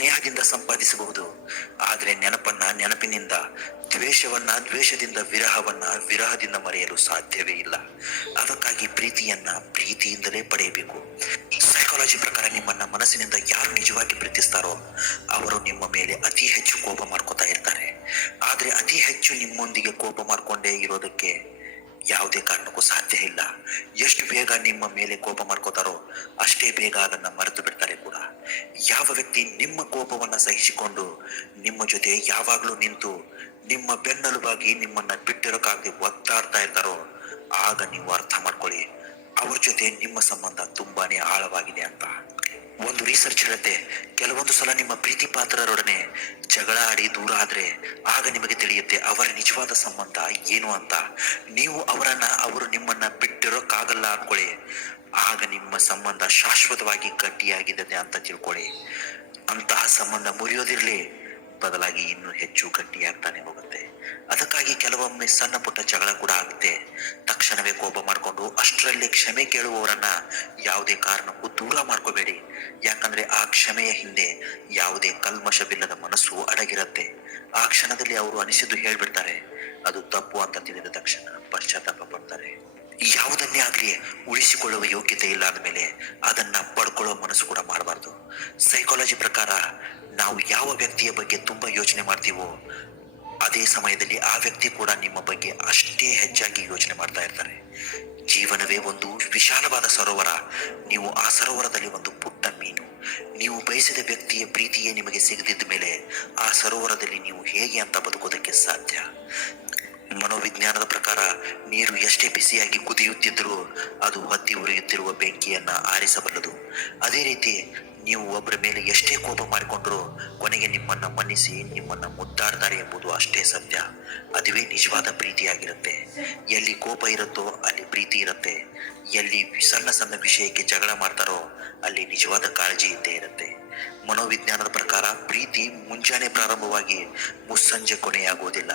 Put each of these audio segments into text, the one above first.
ಸ್ನೇಹದಿಂದ ಸಂಪಾದಿಸಬಹುದು, ಆದರೆ ನೆನಪಿನಿಂದ, ದ್ವೇಷದಿಂದ, ವಿರಹದಿಂದ ಮರೆಯಲು ಸಾಧ್ಯವೇ ಇಲ್ಲ. ಅದಕ್ಕಾಗಿ ಪ್ರೀತಿಯಿಂದಲೇ ಪಡೆಯಬೇಕು. ಸೈಕಾಲಜಿ ಪ್ರಕಾರ ನಿಮ್ಮನ್ನ ಮನಸ್ಸಿನಿಂದ ಯಾರು ನಿಜವಾಗಿ ಪ್ರೀತಿಸ್ತಾರೋ ಅವರು ನಿಮ್ಮ ಮೇಲೆ ಅತಿ ಹೆಚ್ಚು ಕೋಪ ಮಾಡ್ಕೋತಾ ಇರ್ತಾರೆ. ಆದ್ರೆ ಅತಿ ಹೆಚ್ಚು ನಿಮ್ಮೊಂದಿಗೆ ಕೋಪ ಮಾಡ್ಕೊಂಡೇ ಇರೋದಕ್ಕೆ ಯಾವುದೇ ಕಾರಣಕ್ಕೂ ಸಾಧ್ಯ ಇಲ್ಲ. ಎಷ್ಟು ಬೇಗ ನಿಮ್ಮ ಮೇಲೆ ಕೋಪ ಮಾಡ್ಕೋತಾರೋ ಅಷ್ಟೇ ಬೇಗ ಅದನ್ನ ಮರೆತು ಬಿಡ್ತಾರೆ ಕೂಡ. ಯಾವ ವ್ಯಕ್ತಿ ನಿಮ್ಮ ಕೋಪವನ್ನ ಸಹಿಸಿಕೊಂಡು ನಿಮ್ಮ ಜೊತೆ ಯಾವಾಗ್ಲೂ ನಿಂತು ನಿಮ್ಮ ಬೆನ್ನೆಲುಬಾಗಿ ನಿಮ್ಮನ್ನ ಬಿಟ್ಟಿರೋಕ್ಕಾಗದೆ ಒತ್ತಾಡ್ತಾ ಇರ್ತಾರೋ ಆಗ ನೀವು ಅರ್ಥ ಮಾಡ್ಕೊಳ್ಳಿ, ಅವ್ರ ಜೊತೆ ನಿಮ್ಮ ಸಂಬಂಧ ತುಂಬಾನೇ ಆಳವಾಗಿದೆ ಅಂತ. ಒಂದು ರಿಸರ್ಚ್ ಹೇಳುತ್ತೆ, ಕೆಲವೊಂದು ಸಲ ನಿಮ್ಮ ಪ್ರೀತಿ ಪಾತ್ರರೊಡನೆ ಜಗಳ ಆಡಿ ದೂರ ಆದ್ರೆ ಆಗ ನಿಮಗೆ ತಿಳಿಯುತ್ತೆ ಅವರ ನಿಜವಾದ ಸಂಬಂಧ ಏನು ಅಂತ. ಅವರು ನಿಮ್ಮನ್ನ ಬಿಟ್ಟಿರೋಕ್ಕಾಗಲ್ಲ ಅನ್ಕೊಳ್ಳಿ, ಆಗ ನಿಮ್ಮ ಸಂಬಂಧ ಶಾಶ್ವತವಾಗಿ ಗಟ್ಟಿಯಾಗಿದೆ ಅಂತ ತಿಳ್ಕೊಳ್ಳಿ. ಅಂತಹ ಸಂಬಂಧ ಮುರಿಯೋದಿರ್ಲಿ, ಬದಲಾಗಿ ಇನ್ನೂ ಹೆಚ್ಚು ಗಟ್ಟಿಯಾಗ್ತಾನೆ ಹೋಗುತ್ತೆ. ಅದಕ್ಕಾಗಿ ಕೆಲವೊಮ್ಮೆ ಸಣ್ಣ ಪುಟ್ಟ ಜಗಳ ಕೂಡ ಆಗುತ್ತೆ. ತಕ್ಷಣವೇ ಕೋಪ ಮಾಡಿಕೊಂಡು ಅಷ್ಟರಲ್ಲಿ ಕ್ಷಮೆ ಕೇಳುವವರನ್ನ ಯಾವುದೇ ಕಾರಣಕ್ಕೂ ದೂರ ಮಾಡ್ಕೋಬೇಡಿ. ಯಾಕಂದ್ರೆ ಆ ಕ್ಷಮೆಯ ಹಿಂದೆ ಯಾವುದೇ ಕಲ್ಮಶವಿಲ್ಲದ ಮನಸ್ಸು ಅಡಗಿರುತ್ತೆ. ಆ ಕ್ಷಣದಲ್ಲಿ ಅವರು ಅನಿಸಿದ್ದು ಹೇಳ್ಬಿಡ್ತಾರೆ, ಅದು ತಪ್ಪು ಅಂತ ತಿಳಿದ ತಕ್ಷಣ ಪಶ್ಚಾತ್ತಾಪ ಪಡ್ತಾರೆ. ಯಾವುದನ್ನೇ ಆಗ್ಲಿ ಉಳಿಸಿಕೊಳ್ಳುವ ಯೋಗ್ಯತೆ ಇಲ್ಲ ಅಂದಮೇಲೆ ಅದನ್ನ ಪಡ್ಕೊಳ್ಳೋ ಮನಸ್ಸು ಕೂಡ ಮಾಡಬಾರ್ದು. ಸೈಕಾಲಜಿ ಪ್ರಕಾರ ನಾವು ಯಾವ ವ್ಯಕ್ತಿಯ ಬಗ್ಗೆ ತುಂಬಾ ಯೋಚನೆ ಮಾಡ್ತೀವೋ ಅದೇ ಸಮಯದಲ್ಲಿ ಆ ವ್ಯಕ್ತಿ ಕೂಡ ನಿಮ್ಮ ಬಗ್ಗೆ ಅಷ್ಟೇ ಹೆಚ್ಚಾಗಿ ಯೋಚನೆ ಮಾಡ್ತಾ ಇರ್ತಾರೆ. ಜೀವನವೇ ಒಂದು ವಿಶಾಲವಾದ ಸರೋವರ. ನೀವು ಆ ಸರೋವರದಲ್ಲಿ ಒಂದು ಪುಟ್ಟ ಮೀನು. ನೀವು ಬಯಸಿದ ವ್ಯಕ್ತಿಯ ಪ್ರೀತಿಯೇ ನಿಮಗೆ ಸಿಗದಿದ್ದ ಮೇಲೆ ಆ ಸರೋವರದಲ್ಲಿ ನೀವು ಹೇಗೆ ಅಂತ ಬದುಕೋದಕ್ಕೆ ಸಾಧ್ಯ? ಮನೋವಿಜ್ಞಾನದ ಪ್ರಕಾರ ನೀರು ಎಷ್ಟೇ ಬಿಸಿಯಾಗಿ ಕುದಿಯುತ್ತಿದ್ದರೂ ಅದು ಹೊತ್ತಿ ಉರಿಯುತ್ತಿರುವ ಬೆಂಕಿಯನ್ನ ಆರಿಸಬಲ್ಲದು. ಅದೇ ರೀತಿ ನೀವು ಒಬ್ಬರ ಮೇಲೆ ಎಷ್ಟೇ ಕೋಪ ಮಾಡಿಕೊಂಡ್ರೂ ಕೊನೆಗೆ ನಿಮ್ಮನ್ನ ಮನ್ನಿಸಿ ನಿಮ್ಮನ್ನ ಮುದ್ದಾಡ್ತಾರೆ ಎಂಬುದು ಅಷ್ಟೇ ಸತ್ಯ. ಅದುವೇ ನಿಜವಾದ ಪ್ರೀತಿಯಾಗಿರುತ್ತೆ. ಎಲ್ಲಿ ಕೋಪ ಇರುತ್ತೋ ಅಲ್ಲಿ ಪ್ರೀತಿ ಇರುತ್ತೆ. ಎಲ್ಲಿ ಸಣ್ಣ ಸಣ್ಣ ವಿಷಯಕ್ಕೆ ಜಗಳ ಮಾಡ್ತಾರೋ ಅಲ್ಲಿ ನಿಜವಾದ ಕಾಳಜಿ ಇದ್ದೇ ಇರುತ್ತೆ. ಮನೋವಿಜ್ಞಾನದ ಪ್ರಕಾರ ಪ್ರೀತಿ ಮುಂಜಾನೆ ಪ್ರಾರಂಭವಾಗಿ ಮುಸ್ಸಂಜೆ ಕೊನೆಯಾಗುವುದಿಲ್ಲ.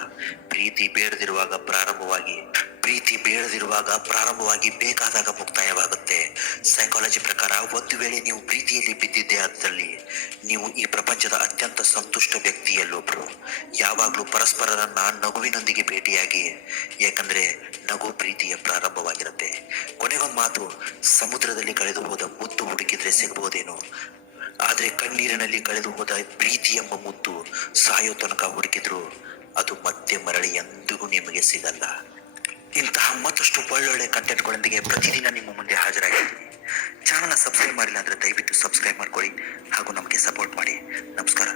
ಪ್ರೀತಿ ಬೇಡದಿರುವಾಗ ಪ್ರಾರಂಭವಾಗಿ ಬೇಕಾದಾಗ ಮುಕ್ತಾಯವಾಗುತ್ತೆ. ಸೈಕಾಲಜಿ ಪ್ರಕಾರ ಒಂದು ವೇಳೆ ನೀವು ಪ್ರೀತಿಯಲ್ಲಿ ಬಿದ್ದಿದ್ದೆ ಆದಲ್ಲಿ ನೀವು ಈ ಪ್ರಪಂಚದ ಅತ್ಯಂತ ಸಂತುಷ್ಟ ವ್ಯಕ್ತಿಯಲ್ಲೊಬ್ರು. ಯಾವಾಗ್ಲೂ ಪರಸ್ಪರರನ್ನ ನಗುವಿನೊಂದಿಗೆ ಭೇಟಿಯಾಗಿ, ಯಾಕಂದ್ರೆ ನಗು ಪ್ರೀತಿಯ ಪ್ರಾರಂಭವಾಗಿರುತ್ತೆ. ಕೊನೆಗೊಂದು ಮಾತು, ಸಮುದ್ರದಲ್ಲಿ ಕಳೆದು ಹೋದ ಮುತ್ತು ಹುಡುಕಿದ್ರೆ ಸಿಗಬಹುದೇನೋ, ಆದ್ರೆ ಕಣ್ಣೀರಿನಲ್ಲಿ ಕಳೆದು ಹೋದ ಪ್ರೀತಿ ಎಂಬ ಮುತ್ತು ಸಾಯೋ ತನಕ ಹುಡುಕಿದ್ರು ಅದು ಮತ್ತೆ ಮರಳಿ ಎಂದಿಗೂ ನಿಮಗೆ ಸಿಗಲ್ಲ. ಇಂತಹ ಮತ್ತಷ್ಟು ಒಳ್ಳೊಳ್ಳೆ ಕಂಟೆಂಟ್ಗಳೊಂದಿಗೆ ಪ್ರತಿದಿನ ನಿಮ್ಮ ಮುಂದೆ ಹಾಜರಾಗಿರ್ತೀನಿ. ಚಾನಲ್ನ ಸಬ್ಸ್ಕ್ರೈಬ್ ಮಾಡಿಲ್ಲ ಅಂದ್ರೆ ದಯವಿಟ್ಟು ಸಬ್ಸ್ಕ್ರೈಬ್ ಮಾಡ್ಕೊಳ್ಳಿ ಹಾಗೂ ನಮಗೆ ಸಪೋರ್ಟ್ ಮಾಡಿ. ನಮಸ್ಕಾರ.